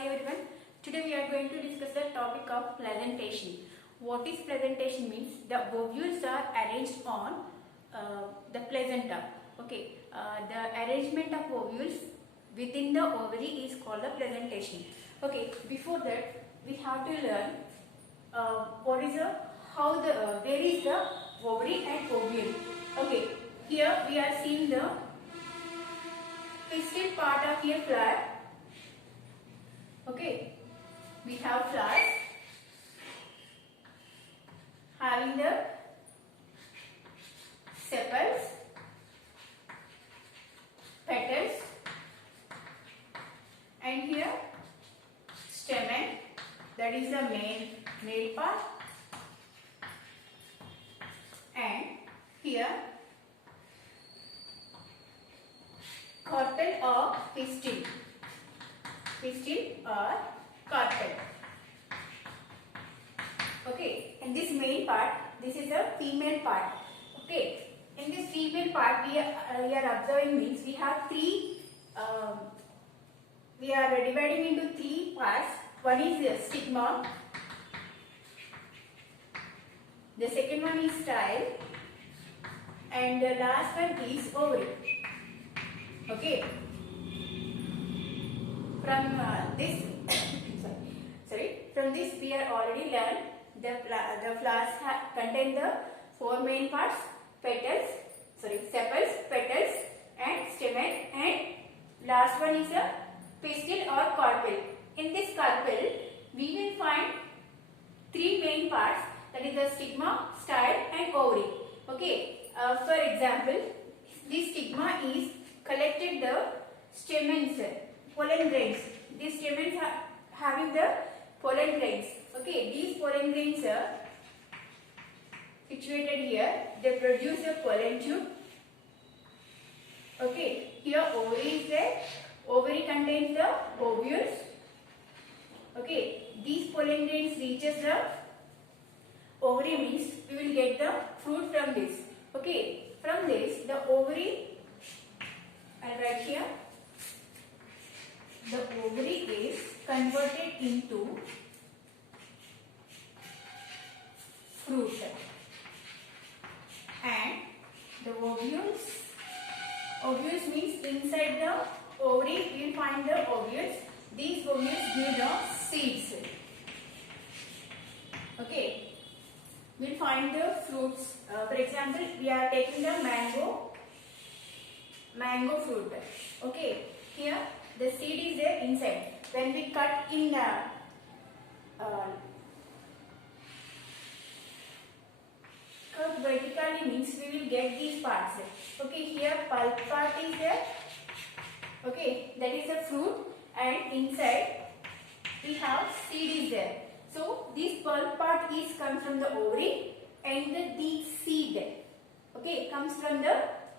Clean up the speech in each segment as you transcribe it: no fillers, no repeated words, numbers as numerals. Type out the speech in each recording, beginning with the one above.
Hi everyone. Today we are going to discuss the topic of presentation. What is presentation means? The ovules are arranged on the placenta. Okay. The arrangement of ovules within the ovary is called the presentation. Okay. Before that, we have to learn what is the where is the ovary and ovule. Okay. Here we are seeing the pistil part of a flower. Okay, we have flowers having the sepals, petals, and here stamen, that is the male part, and here carpel or pistil or carpel. Okay, in this male part, this is the female part. Okay, in this female part, we are observing means we have three. We are dividing into three parts. One is the stigma. The second one is style, and the last one is ovary. Okay. From this, from this we are already learned the flowers contain the four main parts: sepals, petals, and stamen, and last one is a pistil or carpel. In this carpel, we will find three main parts, that is the stigma, style, and ovary. Okay. For example, this stigma is collected the stamens. Pollen grains. These stamens are having the pollen grains. Okay, these pollen grains are situated here. They produce a pollen tube. Okay, here ovary is there. Ovary contains the ovules. Okay, these pollen grains reaches the ovary means we will get the fruit from this. Okay, from this the ovary, I'll write here. The ovary is converted into fruit, and the ovules means inside the ovary we will find the ovules. These ovules give the seeds. Okay, we will find the fruits. For example, we are taking the mango fruit. Okay, here the seed is there inside. When we cut in cut vertically means we will get these parts. Okay, here pulp part is there. Okay, that is the fruit, and inside we have seed is there. So this pulp part is comes from the ovary, and the seed, okay, comes from the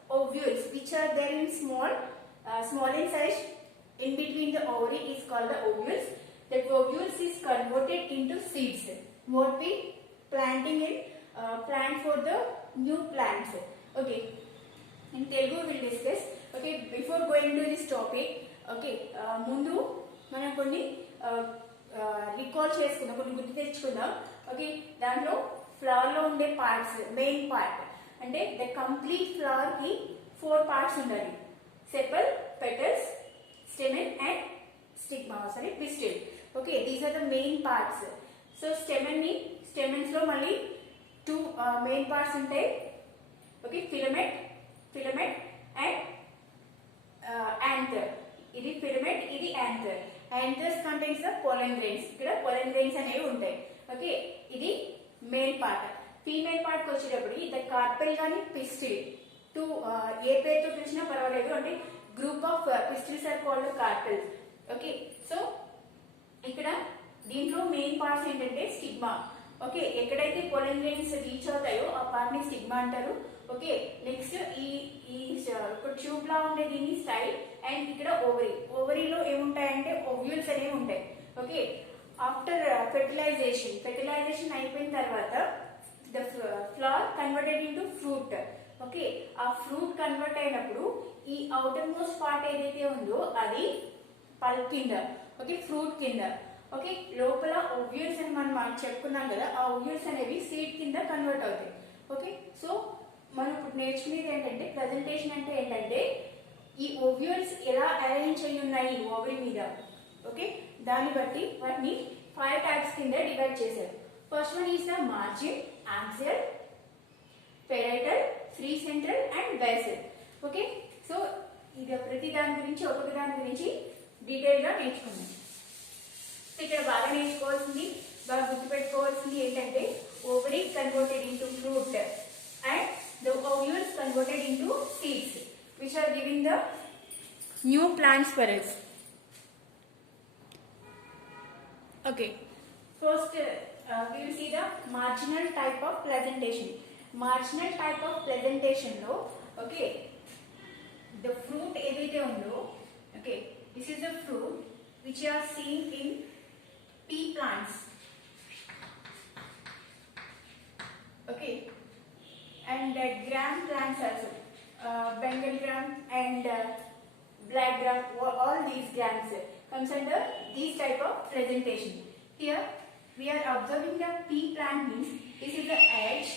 ovules, which are there in small in size. In between the ovary is called the ovules. That ovules is converted into seeds. What we planting in plant for the new plants. Okay. In Telugu we will discuss. Okay. Before going to this topic, okay. Mundu మనం కొన్ని రికాల్ చేసుకుందాం, కొన్ని గుర్తు తెచ్చుకుందాం. ఓకే, దాంట్లో ఫ్లవర్ లో ఉండే parts, main part అంటే ద కంప్లీట్ ఫ్లవర్ కి 4 పార్ట్స్ ఉండాలి: sepal, petals, stamen, and stigma, pistil. Okay, these are the main parts. So stamens lo malli 2 main parts untai. Okay, filament and anther. Idi filament, idi anther. Anthers contains the pollen grains. Ikkada pollen grains anevi untai. Okay, idi male part. Female part ki vachetapudi the carpel gaani pistil. ఏ పేరుతో పిలిచినా పర్వాలేదు, అంటే group of pistils are called carpels. Okay, so ఇక్కడ దీంట్లో main parts ఏంటంటే stigma. Okay, ఎక్కడైతే pollen grains reach అవుతాయో ఆ పార్ట్ ని స్టిగ్మా అంటారు. ఓకే, నెక్స్ట్ ఈ ట్యూబ్ లా ఉండే దీన్ని స్టైల్, అండ్ ఇక్కడ ఓవరీలో ఏముంటాయంటే ఓవ్యూల్స్ అనేవి ఉంటాయి. ఓకే, ఆఫ్టర్ ఫెర్టిలైజేషన్ అయిపోయిన తర్వాత the flower converted into fruit. Okay, ఆ ఫ్రూట్ కన్వర్ట్ అయినప్పుడు ఈ అవుటర్ మోస్ట్ పార్ట్ ఏదైతే ఉందో అది పల్ప్ కింద. ఓకే ఫ్రూట్ కింద. ఓకే లోపల ఓవ్యూల్స్ అని మనం చెప్పుకున్నాం కదా, ఆ ఓవ్యూల్స్ అనేవి సీడ్ కింద కన్వర్ట్ అవుతాయి. ఓకే సో మనం ఇప్పుడు నేర్చుకునేది ఏంటంటే ప్రెజెంటేషన్ అంటే ఏంటంటే ఈ ఓవ్యూల్స్ ఎలా అరేంజ్ అయి ఉన్నాయి ఓవరీ మీద. ఓకే దాన్ని బట్టి వాటిని 5 టైప్స్ కింద డివైడ్ చేశారు. First one is the margin, axial, parietal, free central and basal. Okay so ఇక ప్రతి దాని గురించి ఒక్కొక్క దాని గురించి డీటెయిల్ గా నేర్చుకున్నాం. ఇక్కడ బాగా నేర్చుకోవాల్సింది, బాగా గుర్తుపెట్టుకోవాల్సింది ఏంటంటే ovary converted into fruit and the ovules converted into seeds which are giving the new plants for us. Okay, first we will see the marginal type of presentation. Marginal type of presentation lo, okay, the fruit edaithe undo, okay, this is the fruit which you are seeing in pea plants. Okay, and gram plants also, Bengal gram and black gram, all these grams comes under these type of presentation. Here we are observing the pea plant means this is the edge,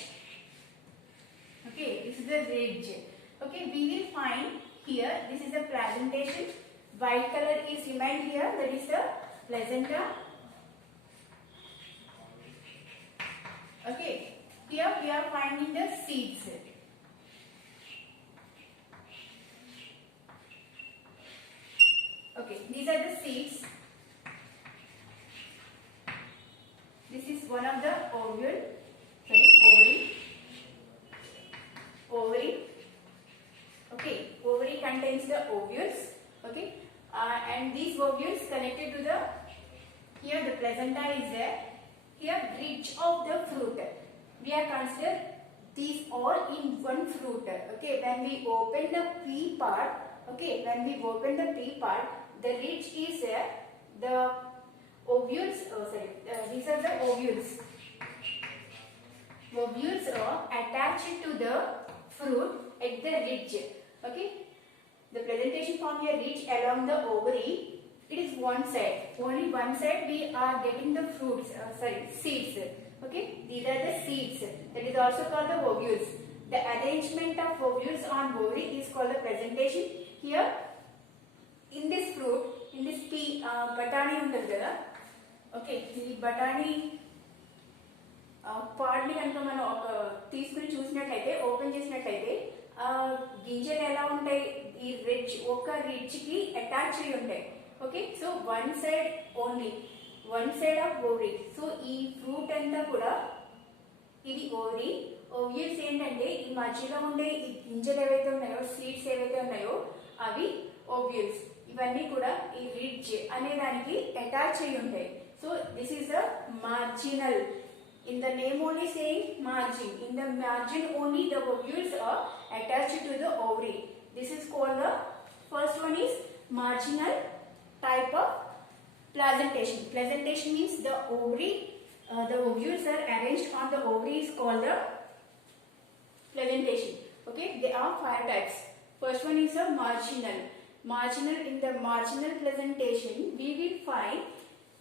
okay, this is the ridge. Okay, we will find here this is the presentation, white color is remained here, that is the placenta. Okay, here we are finding the seeds. Okay, these are the seeds. This is one of the ovule, ovary. Okay, ovary contains the ovules. Okay, and these ovules connected to the, here the placenta is there. Here ridge of the fruit. We are consider these all in one fruit. Okay, when we open the pea part, okay, when we open the pea part, the ridge is there. The ovules, these are the ovules. Ovules are attached to the fruit at the ridge. Okay, the presentation form here ridge along the ovary. It is one side. Only one side we are getting the fruits. Seeds. Okay, these are the seeds. That is also called the ovules. The arrangement of ovules on ovary is called the presentation. Here, in this fruit, in this pea, batani untadi kada. Okay, this batani part ని కనుక మనం తీసుకుని చూసినట్లయితే, ఓపెన్ చేసినట్లయితే గింజలు ఎలా ఉంటాయి, ఈ రిడ్జ్ ఒక రిడ్జ్ కి అటాచ్ అయి ఉంటాయి. Okay so one side only, one side of ovary. So ఈ ఫ్రూట్ అంతా కూడా ఇది ఓవరీ. ఓవ్యూల్స్ ఏంటంటే ఈ మధ్యలో ఉండే ఈ గింజలు ఏవైతే ఉన్నాయో, సీడ్స్ ఏవైతే ఉన్నాయో అవి ఓవ్యూల్స్. ఇవన్నీ కూడా ఈ రిడ్జ్ అనే దానికి అటాచ్ అయి ఉంటాయి. So this is the marginal. In the name only saying margin. In the margin only the ovules are attached to the ovary. This is called the first one is marginal type of presentation. Presentation means the ovary, the ovules are arranged on the ovary is called the presentation. Okay, there are 5 types. First one is a marginal. Marginal, in the marginal presentation we will find,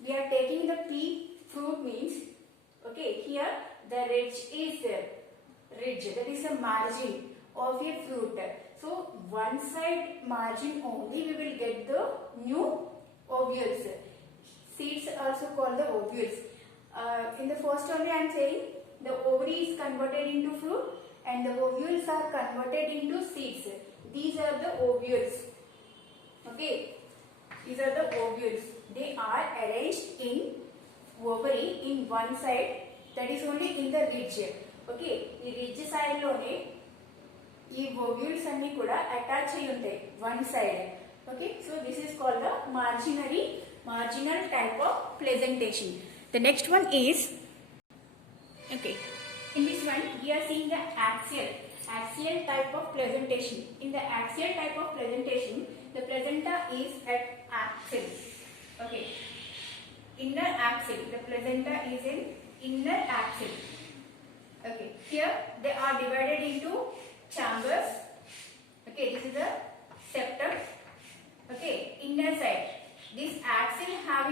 we are taking the pea fruit means, okay, here the ridge is ridge, that is a margin of a fruit. So one side margin only we will get the new ovules. Seeds also called the ovules. In the first only I am saying the ovary is converted into fruit and the ovules are converted into seeds. These are the ovules. Okay, these are the ovules. They are arranged in ovary in one side, that is only in the ridge. Okay, ఈ ridge side లోనే ఈ ovules అన్ని కూడా అటాచ్ అయి ఉంటాయి one side. Okay, so this is called the marginal type of presentation. The next one is, okay, in this one we are seeing the axial type of presentation. In the axial type of presentation, the placenta is at axil. Okay, inner axil, the placenta is in inner axil. Okay, here they are divided into chambers. Okay, this is the septum. Okay, inner side. This axil have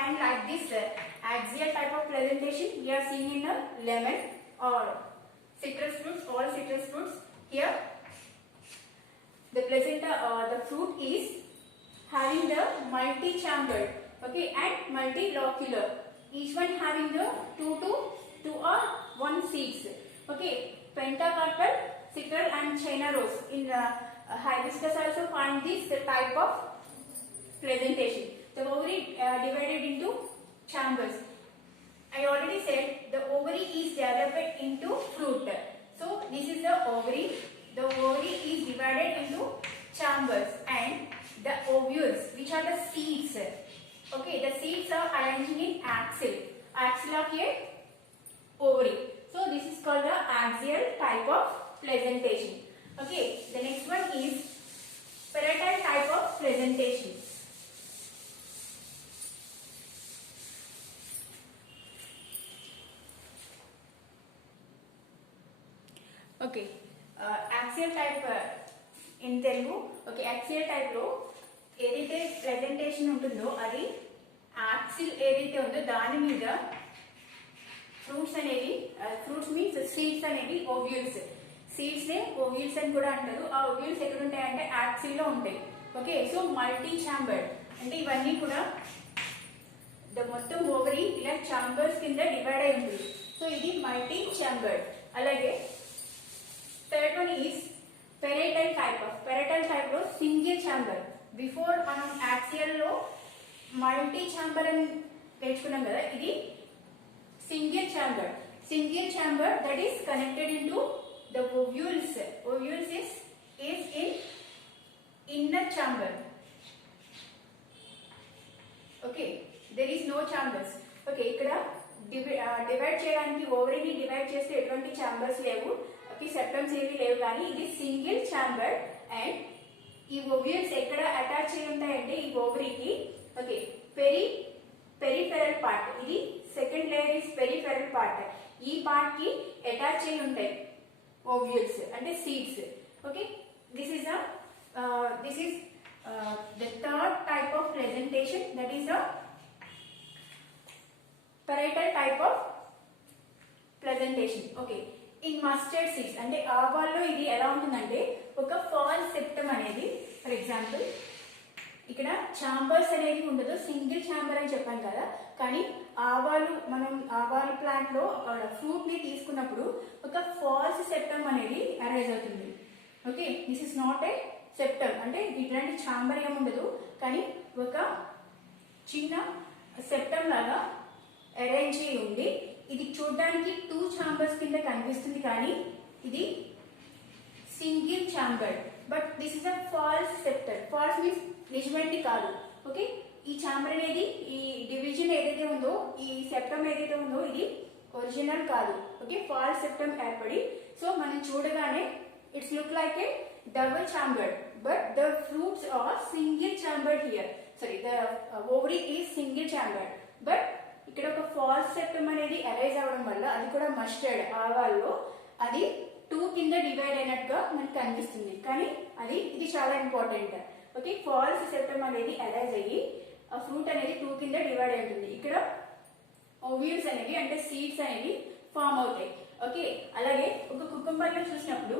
find like this axial type of presentation we are seeing in a lemon or citrus fruits, all citrus fruits. Here the placenta, the fruit is having the multi-chambered, okay, and multilocular. Each one having the two or one seeds, okay. Pentacarpal, sickle and China rose. In hibiscus also find this type of presentation. The ovary divided into chambers. I already said the ovary is developed into fruit. So this is the ovary. The ovary is divided into chambers and the ovules, which are the seeds. Okay, the seeds are arranged in axil. Axil of a ovary. So this is called the axial type of presentation. Okay, the next one is parietal type of presentation. Okay, axial type in Telugu. Okay, axial type లో ఏదైతే ప్రెజెంటేషన్ ఉంటుందో అది యాక్సిల్ ఏదైతే ఉందో దాని మీద ఫ్రూట్స్ అనేవి, fruits means seeds అనేవి ఓవ్యూల్స్, సీడ్స్ నే ఓవ్యూల్స్ అని కూడా అంటారు. ఆ ఓవ్యూల్స్ ఎక్కడ ఉంటాయంటే యాక్సిల్ లో ఉంటాయి. ఓకే, సో మల్టీ ఛాంబర్డ్ అంటే ఇవన్నీ కూడా మొత్తం ఓవరీ ఇలా ఛాంబర్స్ కింద డివైడ్ అయి ఉంటుంది. సో ఇది మల్టీ ఛాంబర్డ్. అలాగే third one is parietal type of. Parietal type లో సింగిల్ ఛాంబర్. బిఫోర్ మనం యాక్సియల్ లో మల్టీ ఛాంబర్ అని నేర్చుకున్నాం కదా, ఇది single chamber. Single chamber that is connected into the ovules. Ovules is in inner chamber. Okay, there is no chambers. Okay, ఇక్కడ డివైడ్ చేయడానికి ఓవరీని డివైడ్ చేస్తే ఎటువంటి ఛాంబర్స్ లేవు, సెప్టమ్స్ ఏవి లేవు, కానీ ఇది సింగిల్ ఛాంబర్. అండ్ ఈ ఓవ్యూల్స్ ఎక్కడ అటాచ్ అయి ఉంటాయంటే ఈ ఓవరీకి, ఓకే, పెరిఫెరల్ పార్ట్. ఇది second layer is peripheral part. ఈ పార్ట్ కి అటాచ్ అయి ఉంటాయి ఓవ్యూల్స్ అంటే seeds. Okay, this is the third type of presentation, that is the parietal type of presentation. Okay, in mustard seeds అంటే ఆవాల్లో ఇది ఎలా ఉంటుందంటే ఒక ఫాల్ సెప్టమ్ అనేది, ఫర్ ఎగ్జాంపుల్ ఇక్కడ ఛాంబర్స్ అనేది ఉండదు, సింగిల్ ఛాంబర్ అని చెప్పాను కదా, కానీ మనం ఆవాలు ప్లాంట్ లో ఫ్రూట్ ని తీసుకున్నప్పుడు ఒక ఫాల్స్ సెప్టమ్ అనేది అరైజ్ అవుతుంది. Okay, this is not a septum అంటే ఇట్లాంటి ఛాంబర్ ఏముండదు, కానీ ఒక చిన్న సెప్టమ్ లాగా అరేంజ్ అయి ఉండి ఇది చూడడానికి టూ ఛాంబర్స్ కింద కనిపిస్తుంది, కానీ ఇది single chamber. But this is a false septum. False means నిజమైనది కాదు. ఓకే, ఈ ఛాంబర్ అనేది, ఈ డివిజన్ ఏదైతే ఉందో, ఈ సెప్టమ్ ఏదైతే ఉందో ఇది ఒరిజినల్ కాదు. ఓకే, ఫాల్స్ సెప్టమ్ ఏర్పడి, సో మనం చూడగానే it's look like a double chambered, but the fruits are single chambered here. Sorry, the ovary is single chambered, but ఇక్కడ ఒక ఫాల్స్ సెప్టమ్ అనేది అరైజ్ అవ్వడం వల్ల అది కూడా మస్టర్డ్ ఆవాల్లో అది టూ కింద డివైడ్ అయినట్టుగా మనకు కనిపిస్తుంది, కానీ ఇది చాలా ఇంపార్టెంట్. ఓకే, ఫాల్స్ సెప్టమ్ అనేది అరైజ్ అయ్యి ఆ ఫ్రూట్ అనేది టూ కింద డివైడ్ అయి ఉంటుంది. ఇక్కడ ఓవ్యూల్స్ అనేవి అంటే సీడ్స్ అనేవి ఫామ్ అవుతాయి. ఓకే, అలాగే ఒక కుకుంబర్ లో చూసినప్పుడు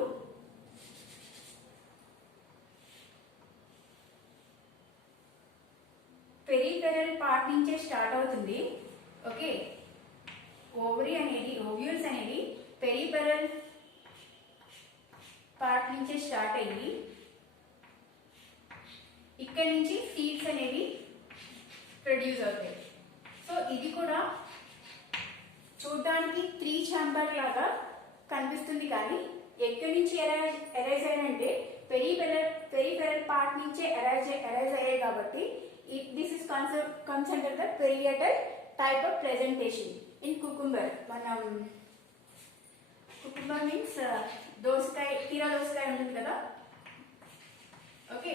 పెరిఫెరల్ పార్ట్ నుంచే స్టార్ట్ అవుతుంది. ఓకే, ఓవ్యూల్స్ అనేవి పెరిఫెరల్ పార్ట్ నుంచే స్టార్ట్ అయ్యి ఇక్కడ నుంచి సీడ్స్ అనేవి ప్రొడ్యూస్ అవుతాయి. సో ఇది కూడా చూడడానికి త్రీ ఛాంబర్ లాగా కనిపిస్తుంది, కానీ ఎక్కడి నుంచి అరైజ్ అయ్యారంటే పెరిఫెరల్ పార్ట్ నుంచే అరైజ్ అయ్యాయి. కాబట్టి this is comes under the parietal type of presentation in cucumber. Cucumber means దోసకాయ, కీరా దోసకాయ ఉంటుంది కదా. ఓకే,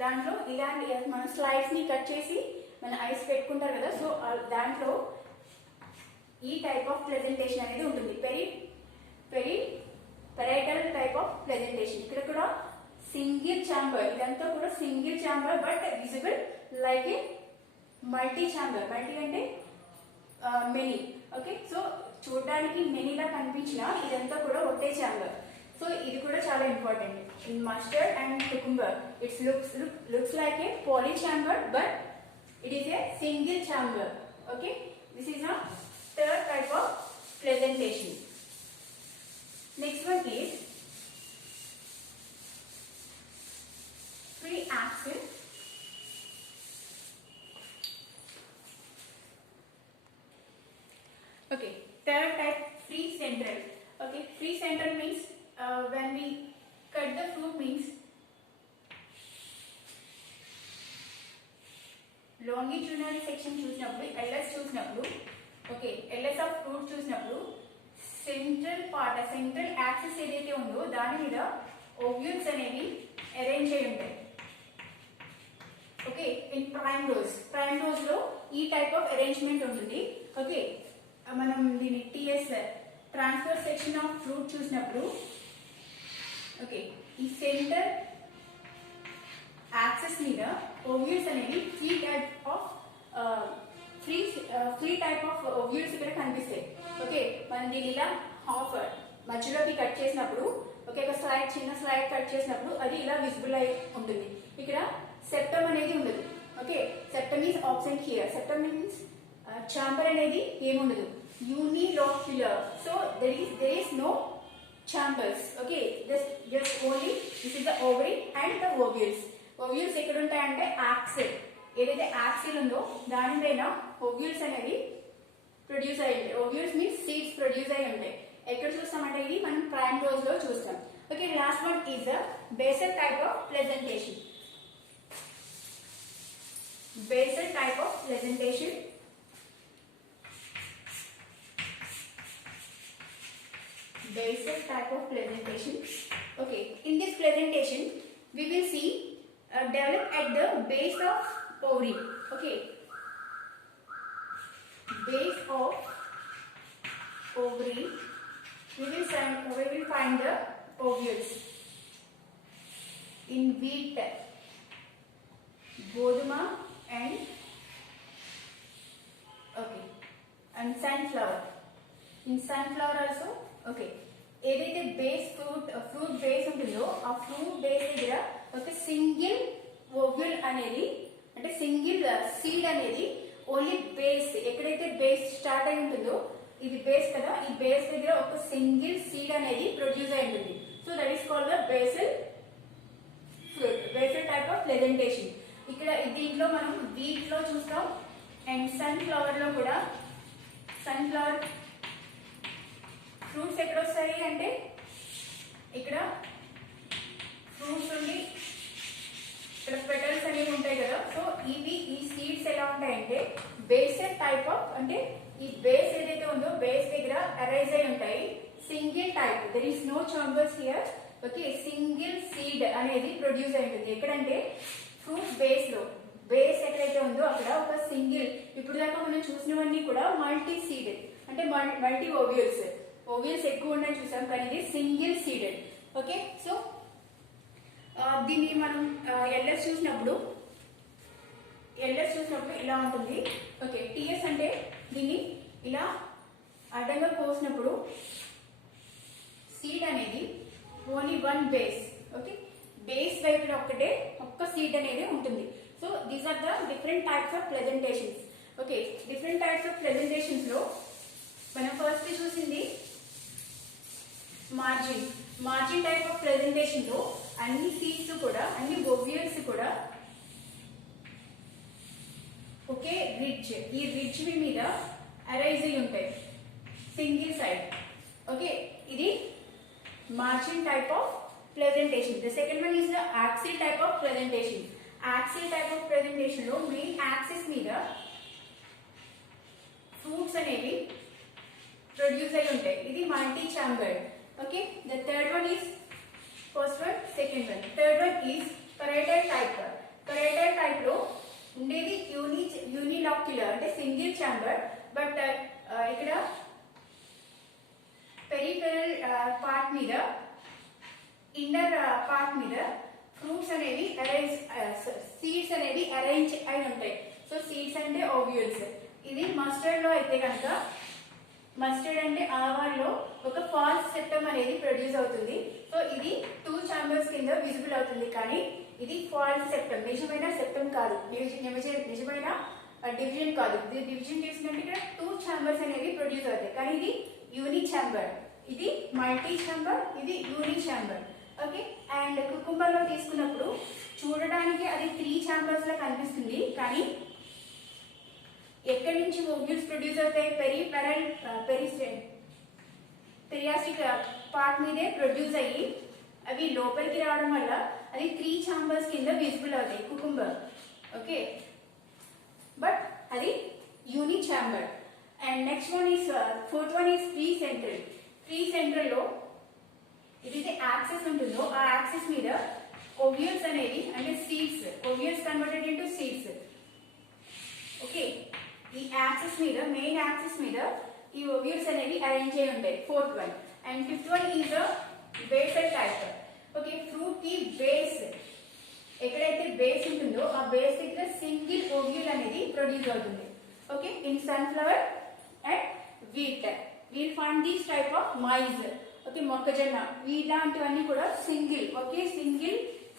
దాంట్లో ఇలాంటి మన స్లైడ్స్ ని కట్ చేసి మన ఐస్ పెట్టుకుంటారు కదా, సో దాంట్లో ఈ టైప్ ఆఫ్ ప్రెజెంటేషన్ అనేది ఉంటుంది. Parietal type of presentation. ఇక్కడ కూడా సింగిల్ ఛాంబర్, ఇదంతా కూడా single chamber, but visible like a multi chamber, multi అంటే మెనీ. ఓకే, సో చూడడానికి మెనీలా కనిపించిన ఇదంతా కూడా ఒకటే ఛాంబర్. సో ఇది కూడా చాలా important. In mustard and cucumber it's looks like a poly chamber but it is a single chamber. Okay, this is a third type of presentation. Next one is free axis. Okay, third type, free central. Okay, free central means when we cut the fruit means longitudinal section చూసినప్పుడు LS చూసినప్పుడు, okay LS of fruit చూసినప్పుడు central part, central axis ఏదైతే ఉందో దాని మీద ఓవ్యూల్స్ అనేవి అరేంజ్ అయి ఉంటాయి. ఓకే, ఇన్ ప్రైమ్ రోజ్ లో ఈ టైప్ ఆఫ్ అరేంజ్మెంట్ ఉంటుంది. ఓకే, మనం దీని TS transfer section of fruit చూసినప్పుడు, ఓకే ఈ సెంటర్ యాక్సిస్ మీద ఓవ్యూల్స్ అనేవి ఫ్రీ టైప్ ఆఫ్ ఓవ్యూల్స్ ఇక్కడ కనిపిస్తాయి. ఓకే, మనం దీని ఇలా హాఫ్ మధ్యలోకి కట్ చేసినప్పుడు, ఓకే ఒక స్లైడ్, చిన్న స్లైడ్ కట్ చేసినప్పుడు అది ఇలా విజిబుల్ అయి ఉంటుంది. ఇక్కడ సెప్టమ్ అనేది ఉండదు. Okay, septum is absent here. Septum means chamber అనేది ఏముండదు, unilocular. So there is no chambers. Okay, just only this is the ovary and the ovules. Ovules ఎక్కడ ఉంటాయంటే యాక్సిల్, ఏదైతే యాక్సిల్ ఉందో దాని పైన ఓవ్యూల్స్ అనేవి ప్రొడ్యూస్ అయ్యి ఉంటాయి. ఓవ్యూల్స్ మీన్స్ సీడ్స్ ప్రొడ్యూస్ అయ్యి ఉంటాయి. ఎక్కడ చూస్తామంటే ఇది మనం ప్రైమ్ రోజ్ లో చూస్తాం. Okay, last one is the basal type of presentation. Basal type of presentation. Basal type of presentation. Okay, in this presentation we will see develop at the base of ovary. Okay, base of ovary we will find the ovules. In wheat, goduma and okay and sunflower. In sunflower also, okay ఏదైతే base fruit base ఉంటుందో ఆ fruit base దగ్గర ఒక single ovule అనేది, అంటే single seed అనేది only base, ఎక్కడైతే base start అయి ఉంటుందో ఇది బేస్ కదా, ఈ బేస్ దగ్గర ఒక సింగిల్ సీడ్ అనేది ప్రొడ్యూస్ అయి ఉంటుంది. So that is called the basal fruit, basal type of presentation. ఇక్కడ దీంట్లో మనం వీట్ లో చూస్తాం అండ్ సన్ఫ్లవర్ లో కూడా. సన్ఫ్లవర్ ఫ్రూట్స్ ఎక్కడ వస్తాయి అంటే ఇక్కడ ఫ్రూట్స్ ఉండి ఇక్కడ పెటల్స్ అనేవి ఉంటాయి కదా. సో ఇవి ఈ సీడ్స్ ఎలా ఉంటాయంటే బేసల్ టైప్ ఆఫ్, అంటే ఈ బేస్ ఏదైతే ఉందో బేస్ దగ్గర అరైజ్ అయి ఉంటాయి. Single type, there is no chambers here. Okay, single seed అనేది ప్రొడ్యూస్ అయి ఉంటుంది. ఎక్కడంటే ఫ్రూట్ బేస్ లో, బేస్ ఎక్కడైతే ఉందో అక్కడ ఒక సింగిల్, ఇప్పుడు దాకా మనం చూసినవన్నీ కూడా మల్టీ సీడెడ్ అంటే మల్టీ ఓవ్యూల్స్, ఓవ్యూల్స్ ఎక్కువ ఉన్నాయి చూసాం, కానీ ఇది సింగిల్ సీడెడ్. ఓకే, సో దీన్ని మనం ఎల్ఎస్ చూసినప్పుడు ఇలా ఉంటుంది. ఓకే, టిఎస్ అంటే దీన్ని ఇలా అడ్డంగా కోసినప్పుడు సీడ్ అనేది only one base. Okay, base వైపులో ఒక్క సీడ్ అనేది ఉంటుంది. So these are the different types of presentations. Okay, different types of presentations లో మనం ఫస్ట్ చూసింది మార్జిన్ టైప్ ఆఫ్ ప్రెజెంటేషన్ లో అన్ని సీడ్స్ కూడా, అన్ని ఓవ్యూల్స్ కూడా ఒకే రిడ్జ్, ఈ రిడ్జ్ మీద అరైజ్ అయి ఉంటాయి సింగిల్ సైడ్. ఓకే, ఇది margin type of presentation. The second one is the axle type of presentation. Axle type of presentation లో మెయిన్ యాక్సిస్ మీద ఫ్రూట్స్ అనేవి ప్రొడ్యూస్ అయి ఉంటాయి. ఇది multi chambered. Okay, the third one is first one, second one. Third one is parietal type. Parietal type లో ఉండేది యూనిలాక్యులర్ అంటే సింగిల్ ఛాంబర్, బట్ ఇక్కడ పెరిఫెరల్ పార్ట్ మీద, ఇన్నర్ పార్ట్ మీద ఫ్రూట్స్ అనేవి సీడ్స్ అనేవి అరేంజ్ అయి ఉంటాయి. సో సీడ్స్ అంటే ఓవ్యూల్స్. ఇది మస్టర్డ్ లో అయితే కనుక, మస్టర్డ్ అంటే ఆవాల్లో ఒక ఫాల్స్ సెప్టమ్ అనేది ప్రొడ్యూస్ అవుతుంది. సో ఇది 2 చాంబర్స్ కింద విజిబుల్ అవుతుంది, కానీ ఇది ఫాల్స్ సెప్టమ్, నిజమైన సెప్టమ్ కాదు, నిజమైన డివిజన్ కాదు. ఇది డివిజన్ చేసినట్టు ఇక్కడ 2 చాంబర్స్ అనేవి ప్రొడ్యూస్ అవుతాయి, కానీ ఇది యూని చాంబర్, ఇది మల్టీ చాంబర్, ఇది యూని చాంబర్. ఓకే, అండ్ కుకుంబర్ లో తీసుకున్నప్పుడు చూడడానికి అది 3 చాంబర్స్ లా కనిపిస్తుంది, కానీ ఎక్కడి నుంచి ఓవ్యూల్స్ ప్రొడ్యూస్ అవుతాయి? పెరియాస్టిక్ పార్ట్ మీదే ప్రొడ్యూస్ అయ్యి అవి లోపలికి రావడం వల్ల అది 3 చాంబర్స్ కింద విజిబుల్ అవుతాయి కుకుంబర్. ఓకే, బట్ అది uni chamber. And next one is, fourth one is free central. Free central లో ఏదైతే యాక్సిస్ ఉంటుందో ఆ యాక్సిస్ మీద ఓవ్యూల్స్ అనేది, అంటే seeds, ovules converted into seeds. Okay, ఈ యాక్సిస్ మీద, మెయిన్ యాక్సిస్ మీద ఈ ఓవ్యూల్స్ అనేవి అరేంజ్ అయి ఉంటాయి. Fourth one. And fifth one is basal type. Okay, fruit కి బేస్, ఎక్కడైతే బేస్ ఉంటుందో ఆ బేస్ దగ్గర సింగిల్ ఓవ్యూల్ అనేది ప్రొడ్యూస్ అవుతుంది. Okay, in sunflower and wheat wheel find these type of maize. Okay, మొక్కజొన్న, ఇలాంటివన్నీ కూడా సింగిల్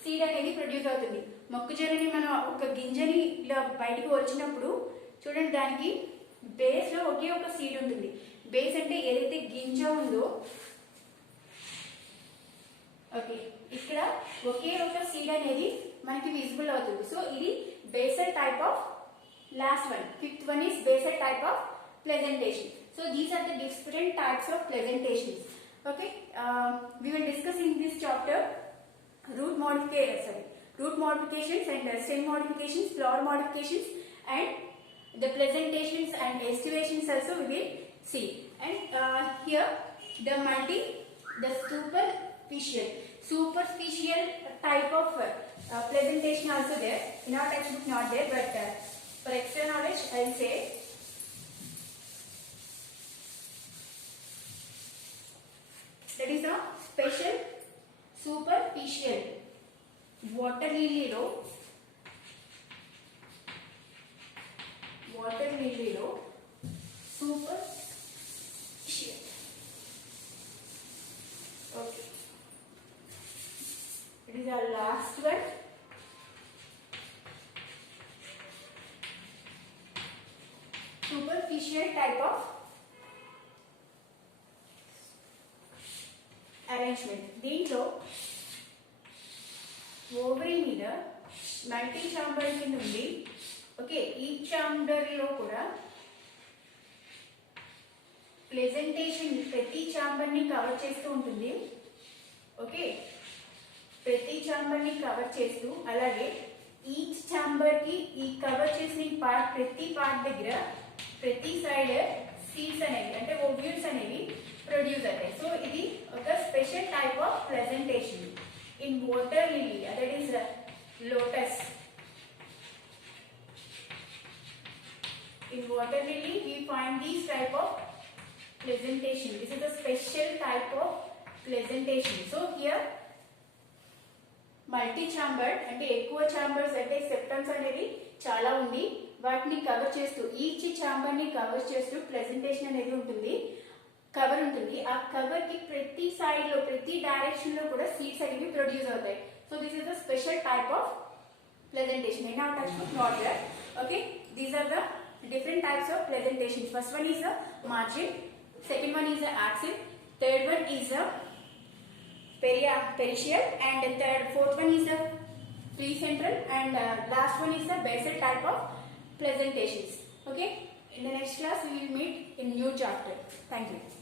సీడ్ అనేది ప్రొడ్యూస్ అవుతుంది. మొక్కజొన్నని మనం ఒక గింజని ఇలా బయటకు వచ్చినప్పుడు చూడండి, దానికి బేస్ లో ఒకే ఒక సీడ్ ఉంటుంది. బేస్ అంటే ఏదైతే గింజ ఉందో, ఓకే, ఇక్కడ ఒకే ఒక సీడ్ అనేది మనకి విజిబుల్ అవుతుంది. సో ఇది basal type of last one. Fifth one is basal type of presentation. So these are the different types of presentations. Okay, we will discuss in this chapter root modifications and stem modifications, flower modifications, and the presentations and estivations also we will see. And here the superficial type of presentation also there. In our textbook not there, but for extra knowledge I will say that is a special superficial. Water లిల్లీలో superficial. Okay, it is our last one. Superficial type of arrangement. దీంట్లో ఓవరీ మీద multi chamber కింద ఉంది. ఓకే, ఈ చాంబర్ లో కూడా ప్రెజెంటేషన్ ప్రతి చాంబర్ ని కవర్ చేస్తూ ఉంటుంది. ఓకే, ప్రతి చాంబర్ ని కవర్ చేస్తూ, అలాగే ఈచ్ చాంబర్ కి ఈ కవర్ చేసిన పార్ట్, ప్రతి పార్ట్ దగ్గర ప్రతి సైడ్ సీడ్స్ అనేవి, అంటే ఓవ్యూల్స్ అనేవి ప్రొడ్యూస్ అవుతాయి. సో ఇది ఒక special type of presentation. In water lily, that is lotus. In water lily, we find these type of presentation. This is a special type of presentation. So here, multi chambered, అంటే ఎక్కువ chambers, అంటే septums అనేవి చాలా ఉంది. వాటిని కవర్ చేస్తూ, ఈచ్ చాంబర్ ని కవర్ చేస్తూ ప్రెజెంటేషన్ అనేది ఉంటుంది, కవర్ ఉంటుంది. ఆ కవర్ కి ప్రతి సైడ్ లో, ప్రతి డైరెక్షన్ లో కూడా సీడ్స్ అనేవి ప్రొడ్యూస్ అవుతాయి. So this is the special type of presentation. In our text not here. Okay, these are the different types of presentation. First one is a margin, second one is a axis, third one is a pericial, and fourth one is a precentral, and last one is a basal type of presentations. Okay, in the next class we will meet in new chapter. Thank you.